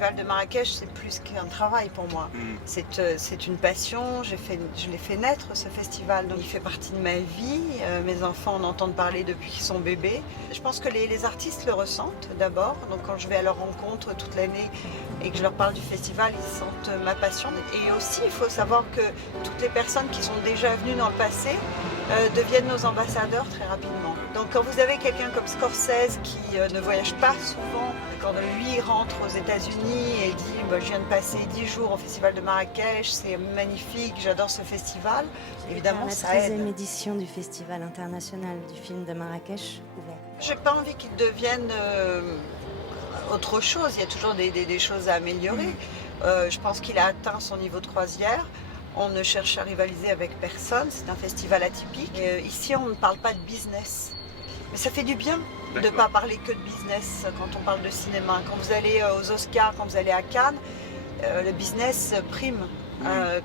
festival de Marrakech, c'est plus qu'un travail pour moi. C'est une passion, je l'ai fait naître ce festival, donc il fait partie de ma vie. Mes enfants en entendent parler depuis qu'ils sont bébés. Je pense que les artistes le ressentent d'abord, donc quand je vais à leur rencontre toute l'année et que je leur parle du festival, ils sentent ma passion. Et aussi, il faut savoir que toutes les personnes qui sont déjà venues dans le passé deviennent nos ambassadeurs très rapidement. Donc quand vous avez quelqu'un comme Scorsese qui ne voyage pas souvent, quand lui rentre aux États-Unis et dit je viens de passer 10 jours au festival de Marrakech, c'est magnifique, j'adore ce festival, évidemment ça aide. La 13e édition du Festival international du film de Marrakech ouvert. J'ai pas envie qu'il devienne autre chose, il y a toujours des choses à améliorer. Je pense qu'il a atteint son niveau de croisière. On ne cherche à rivaliser avec personne, c'est un festival atypique. Ici, on ne parle pas de business. Mais ça fait du bien de ne pas parler que de business quand on parle de cinéma. Quand vous allez aux Oscars, quand vous allez à Cannes, le business prime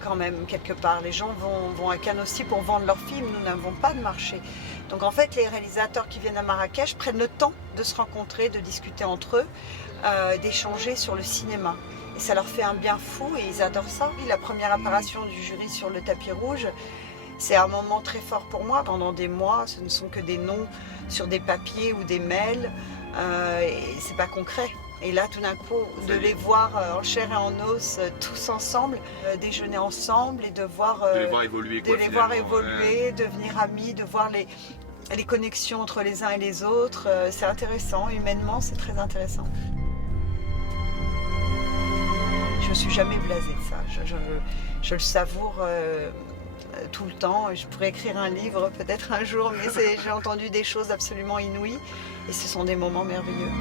quand même quelque part. Les gens vont à Cannes aussi pour vendre leurs films, nous n'avons pas de marché. Donc en fait, les réalisateurs qui viennent à Marrakech prennent le temps de se rencontrer, de discuter entre eux, d'échanger sur le cinéma. Et ça leur fait un bien fou et ils adorent ça. La première apparition du jury sur le tapis rouge, c'est un moment très fort pour moi. Pendant des mois, ce ne sont que des noms sur des papiers ou des mails et c'est pas concret. Et là, tout d'un coup, de les voir en chair et en os, tous ensemble, déjeuner ensemble et de les voir évoluer, devenir amis, de voir les connexions entre les uns et les autres, c'est intéressant. Humainement, c'est très intéressant. Je ne suis jamais blasée de ça. Je le savoure tout le temps. Je pourrais écrire un livre peut-être un jour, mais j'ai entendu des choses absolument inouïes et ce sont des moments merveilleux.